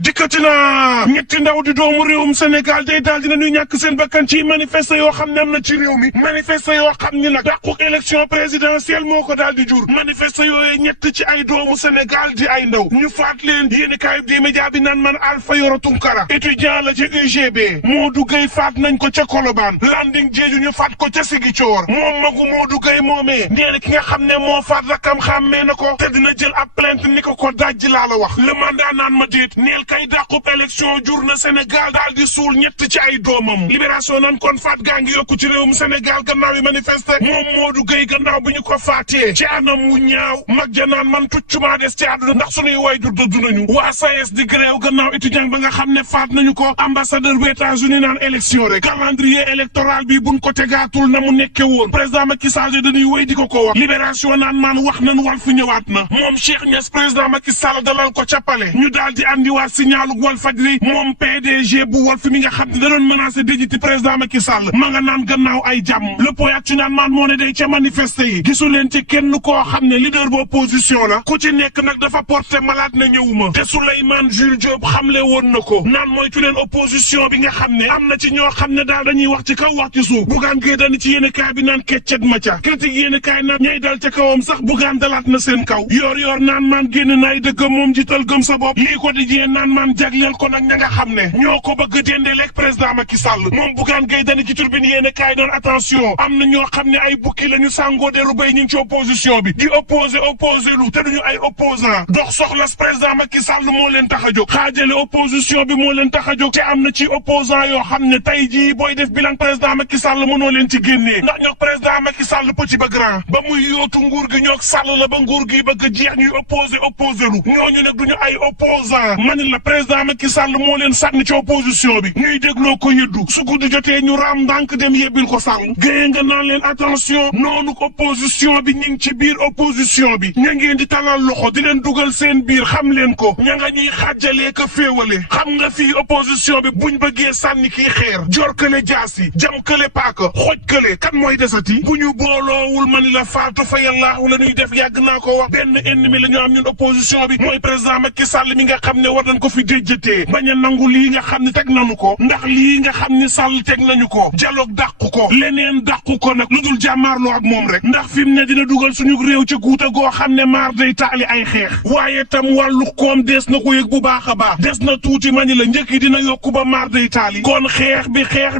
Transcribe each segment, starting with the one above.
dikkati na ñetti ndaw di doomu réewum Sénégal day daal dina ñuy ñàkk seen bakkan ci manifeste yoo xam ne am na ci réew mi manifeste yoo xam ni nag dàquk élection présidentielle moo ko daal di jur manifeste yooyu ñett ci ay doomu Sénégal di ay ndaw ñu faat leen yéeni kaayub di média bi naan man Alpha Yoro Tunkara étudiant la ci UGB Modou Gueye faat nañ ko ca Colobane Landing Jeeju ñu faat ko ca Ziguinchor moom magu Modou Gueye moomee nee na ki nga xam ne moo faat rakam xàmmee na ko te dina jël ab plainte ni ko dajji laa la wax le mandat naan ma déet neel kay dàqub élection jur na Sénégal daal di suul ñett ci ay doomam libération nan kon faat gaa ngi yokku ci réewum Sénégal gannaaw yi manifester moom Modou Gueye gannaaw bi ñu ko faatee ci anam wu ñaaw mag ja naan man tuccumaa des ci àdduna ndax suñuy way du dëdd nañu waa SAES di gréew gannaaw étudiant ba nga xam ne faat nañu ko ambassadeur bu États-Unis naan élection rek calendrier électoral bi buñ ko tegaatul na mu nekke woon président Macky Sall dañuy wéy di ko wax libération naan maan wax nañ Walf ñëwaat na moom Cheikh Niass président Macky Sall dalal ko ca palais ñu daal di andiwaat signalu Walfadjri moom PDG bu Walf mi nga xam ne da doon menacé déjiti président Macky Sall ma nga naan gannaaw ay jàmm le point ak ci naan maan moo ne day ca manifester yi gisu leen ci kenn koo xam ne leader bu opposition la ku ci nekk nag dafa porté malade na ñëwuma te Souleymane Jules Diop xamle woon na ko naan mooy ci leen opposition bi nga xam ne am na ci ñoo xam ne daal dañuy wax ci kaw wax ci suuf Bougane Gueye Dany ci yéen kaay bi naan keccet ma ca critique yéen kaay naan ñay dal ca kawam sax Bougane dalaat na seen kaw yor naan maan génn naay dëggam moom jiital gëm sa bopp lii ko di jiyee naan maan jagleel ko nag ña nga xam ne ñoo ko bëgg déndeleeg président Macky Sall moom Bougane Gueye Dany ci turbine yéen kaay doon attention am na ñoo xam ne ay bukki la ñu sàngoo deru bay ñu ngi ci opposition bi di opposé lu te duñu ay opposant dox soxlas président Macky Sall moo leen tax a jóg xaajale opposition bi moo leen tax a jóg te am na ci opposant yoo xam ne tey jii booy def bilan président Macky Sall mënoo leen ci génnee ndax ñoo président Macky Sall petit ba grand ba muy yootu nguur gi ñoo Sall la ba nguur gi bëgg a jeex ñuy opposé lu ñooñu nag duñu ay opposant mani la président Macky Sall moo leen sànni ci opposition bi ñuy dégloo ko yëddu su guddi jotee ñu raam ndànk dem yebbil ko Sall géye nga naan leen attention noonu opposition bi ñu ngi ci biir opposition bi ña ngeen di talal loxo di leen dugal seen biir xam leen ko ña nga ñuy xàjjalee ka féewale xam nga fii opposition bi buñ bëggee sànni kii xeer jor kële jaasi jam kële paaka xoj kële kan mooy desati bu ñu booloowul mani la faatu fa yàllaahu la ñuy def yàgg naa ko wax benn ennemi la ñu am ñun opposition bi mooy président Macky Sall mi nga xam ne war nañ ko fi déjjatee bañ a nangu lii nga xam ne teg nañu ko ndax lii nga xam ne Sall teg nañu ko dialogue dàqu ko leneen dàqu ko nag lu dul jàmmaarloo ak moom rek ndax fi mu ne dina dugal suñu réew ci guuta goo xam ne maar day taali ay xeex waaye tam wàllu koom des na ko yëg bu baax a baax des na tuuti mani la njëkk yi dina yokku ba maar day taali kon xeex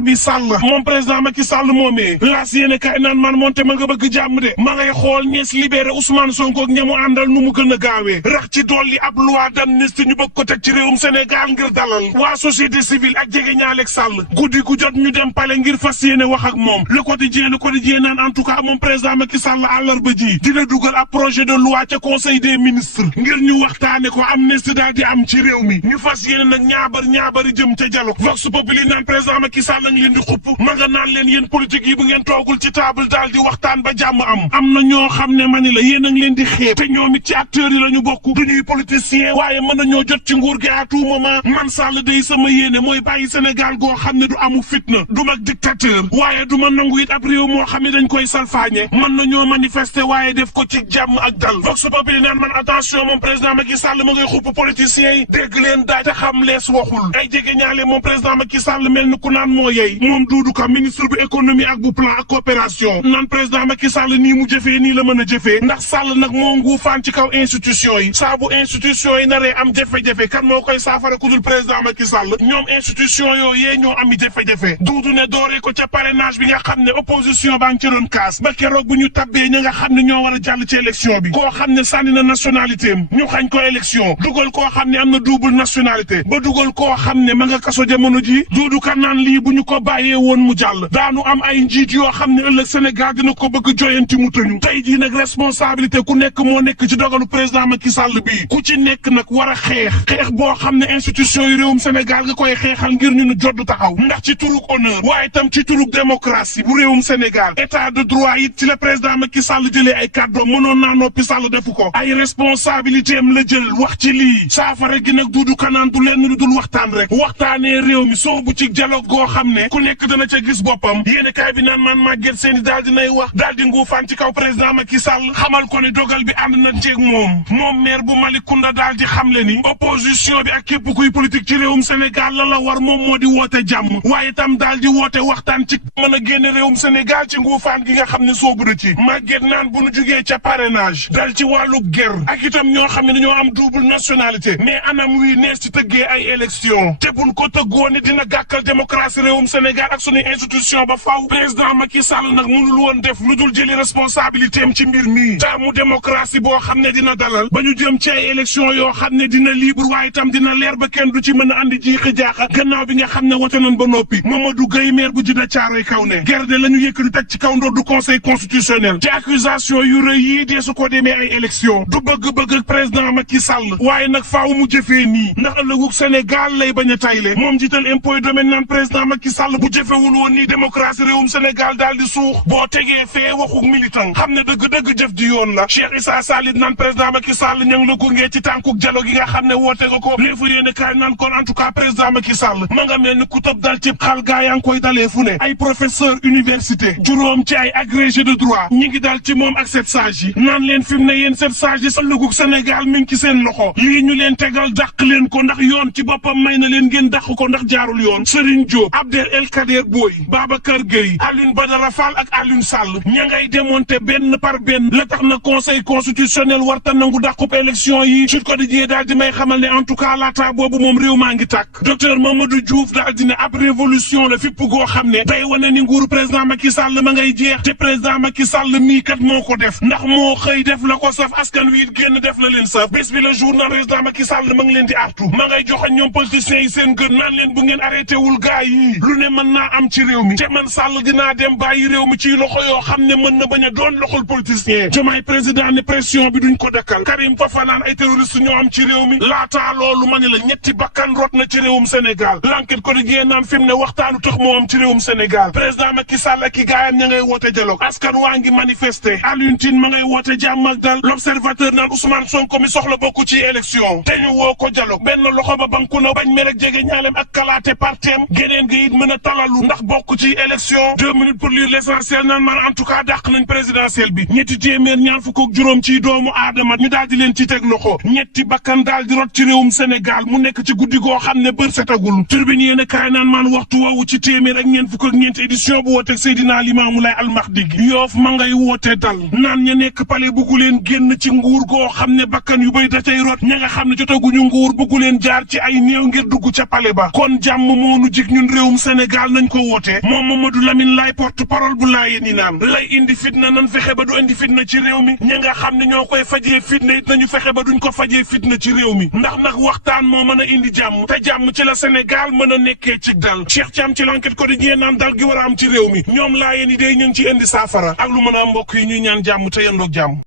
bi Sall moom président Macky Sall moomee laas yéene kay naan man moonte ma nga bëgg jàmm de ma ngay xool ñees libéré Ousmane Sonko ak ñamu àndal nu mu gën a gaawee rax ci dolli ab loi d'amnistie ñu bëgg ko teg ci réewum Sénégal ngir dalal waa société civile ak jege ñaaleeg Sall guddi gu jot ñu dem pale ngir fas yéene wax ak moom le quotidien naan en tout cas moom président Macky Sall àllarba ji dina dugal ab projet de loi ca conseil des ministres ngir ñu waxtaane ko amnistie daal di am ci réew mi ñu fas yéene nag ñaabari jëm ca dialogue vox populi naan président Macky Sall ngi leen di xupp ma nga naan leen yéen politique yi bu ngeen toogul ci table daal di waxtaan ba jàmm am na ñoo xam ne mani la yéen a ngi leen di xeeb te ñoom it ci acteurs yi la ñu bokk duñuy politicien waaye mën nañoo jot ci nguur gi à tout moment man Sall day sama yéene mooy bàyyi Sénégal goo xam ne du amu fitna du mag dictateur waaye du ma nangu it ab réew moo xam ne dañ koy salfaañe mën nañoo manifester waaye def ko ci jàmm ak dal vox populi naan man attention moom président Macky Sall ma ngay xupp politiciens yi dégg leen daal te xam lees waxul ay jege ñaale moom président Macky Sall mel ni ku naan moo yey moom Doudou Ka ministre bu économie ak bu plan ak coopération naan président Macky Sall nii mu jëfee nii la mën a jëfee ndax Sall nag moo nguufaan ci kaw institution yi saa bu institution yi naree am jafe-jafe kan moo koy saafara ku dul président Macky Sall ñoom institution yooyu yee ñoo ami jafe-jafe Doudou ne dooree ko ca parrainage bi nga xam ne opposition baa ngi ci doon kaas ba keroog bu ñu tabbee ña nga xam ne ñoo war a jàll ci élection bi koo xam ne sànni na nationalité am ñu xañ ko élection dugal koo xam ne am na double nationalité ba dugal koo xam ne ma nga kaso jamono ji Doudou Ka naan lii bu ñu ko bàyyee woon mu jàll daanu am ay njiit yoo xam ne ëllëg Sénégal dina ko bëgg joyanti mu tëñu tey jii nag responsabilité ku nekk moo nekk ci dogalu président Macky Sall bii ku ci nekk nag war a xeex boo xam ne institution yu réewum Sénégal nga koy xeexal ngir ñu nu jodd taxaw ndax ci turug honneur waaye tam ci turug démocratie bu réewum Sénégal état de droit it ci la président Macky Sall jëlee ay kàddoom mënoon naa noppi Sall defu ko ay responsabilité am la jël wax ci lii saafara gi nag Doudou Ka naan du lenn lu dul waxtaan rek waxtaanee réew mi soobu ci dialogue goo xam ne ku nekk dana ca gis boppam yéene kaay bi naan man Maguette Sène daal dinay wax daal di nguufaan ci kaw président Macky Sall xamal ko ne dogal bi ànd na ceeg moom maire bu Malicounda daal di xamle ni opposition bi ak képp kuy politique ci réewum Sénégal la war moom moo di woote jàmm waaye tam daal di woote waxtaan ci mën a génne réewum Sénégal ci nguufaan gi nga xam ne soobu na ci Maguette naan bu nu jugee ca parrainage dal ci wàllu guerre ak itam ñoo xam ne dañoo am double nationalité mais anam wi nees ci tëggee ay élection te buñ ko tëggoo ne dina gàkkal démocratie réewum Sénégal ak suñu institution ba faaw président Macky Sall nag mënul woon def lu dul jëli responsabilité am ci mbir mi taamu démocratie boo xam ne dina dalal ba ñu jëm ci ay élection yoo xam ne dina libre waaye itam dina leer ba kenn du ci mën a andi jiixi jaaxa gannaaw bi nga xam ne wote nañ ba noppi Mamadou Gueye maire bu Djiddah Thiaroye Kaw ne gerde la ñu yëkkati teg ci kaw ndoddu conseil constitutionnel te accusation yu rëy yii dee su ko demee ay élection du bëgg-bëgg président Macky Sall waaye nag faaw mu jëfee nii ndax ëllëgug Sénégal lay bañ a tayle moom jiital impôt domaine naan président Macky Sall bu jëfewul woon nii démocratie réewum Sénégal daal di suux boo tegee fee waxuk militant xam ne dëgg-dëgg jëf ji yoon la Cheikh Issa Sall it naan président Macky Sall ña ngi la gunge ci tànkuk dialogue gi nga xam ne woote nga ko léefu yéene kaay naan kon en tout cas président Macky Sall ma nga mel ni ku tëb dal ci xal gaa yaa ngi koy dalee fu ne ay professeur université juróom ci ay agrégé de droit ñi ngi dal ci moom ak sept sages yi naan leen fi mu ne yéen sept sages yi ëllëgug Sénégal mi ngi ci seen loxo lii ñu leen tegal dàq leen ko ndax yoon ci boppam may na leen ngeen dàq ko ndax jaarul yoon Serigne Diop Abdel El Kader Boy Babacar Gueye Alioune Badara Fall ak Alioune Sall ña ngay démonter benn par benn la tax na conseil constitutionnel warta nangu dàqub élection yi Sud Quotidien daal di may xamal ne en tout cas laata boobu moom réew maa ngi tàkk docteur Mamadou Diouf daal di ne ab révolution la fipp goo xam ne day wane ni nguuru président Macky Sall ma ngay jeex te président Macky Sall mii kat moo ko def ndax moo xëy def la ko saf askan wi it génn def la leen saf bés bi le jour naan président Macky Sall ma ngi leen di artu ma ngay joxe ñoom politiciens yi seen gën naan leen bu ngeen arrêté wul gaa yi lu ne mën naa am ci réew mi te man Sall dinaa dem bàyyi réew mi ci loxo yoo xam ne mën na bañ a doon loxol politicien Diomaye président ne pression bi duñ ko dakkal Karim Fofana ay terroriste ñoo am ci réew mi laataa loolu ma ne la ñetti bakkan rot na ci réewum Sénégal l'enquête quotidien naan fi mu ne waxtaanu tax moo am ci réewum Sénégal président Macky Sall ak i gaayam ña ngay woote dialogue askan waa ngi manifester Alioune Tine ma ngay woote jàmm ak dal l'observateur naan Ousmane Sonko mi soxla bokku ci élection te ñu woo ko dialogue benn loxo ba banku na bañ mer ak jege ñaaleem ak kalaate partem geneen gi it mën a talalu ndax bokk ci élection 2 minutes pour lire l'essentiel naan man en tout cas dàq nañ présidentielle bi ñetti téeméer ñaar fukk ak juróom ci doomu aadama ñu daal di leen ci teg loxo ñetti bakkan daal di rot ci réewum Sénégal mu nekk ci guddi goo xam ne bër setagul turbine yéen a kaay naan maan waxtu woowu ci téeméer ak ñeent fukk ak ñeent édition bu wooteeg Seydina Limaamu Laay Almahdi gi Yoof ma ngay woote dal naan ña nekk pale buggu leen génn ci nguur goo xam ne bakkan yu bay da cay rot ña nga xam ne jotaguñu nguur buggu leen jaar ci ay néew ngir dugg ca pale ba kon jàmm moonu jik ñun réewum Sénégal nañ ko woote moom Mamadou Lamine Laye porte parole bu laayee ni naan lay indi fitna nan fexe ba du indi fitna ci réew mi ña nga xam ne ñoo koy fajee fitna it nañu fexe ba duñ ko fajee fitna ci réew mi ndax nag waxtaan moo mën a indi jàmm te jàmm ci la Sénégal mën a nekkee ci dal Cheikh Thiam ci l'enquête quotidien naan dal gi war a am ci réew mi ñoom laayee ni day ñu ngi ci indi saafara ak lu mën a mbokk yi ñuy ñaan jàmm te yendoog jàmm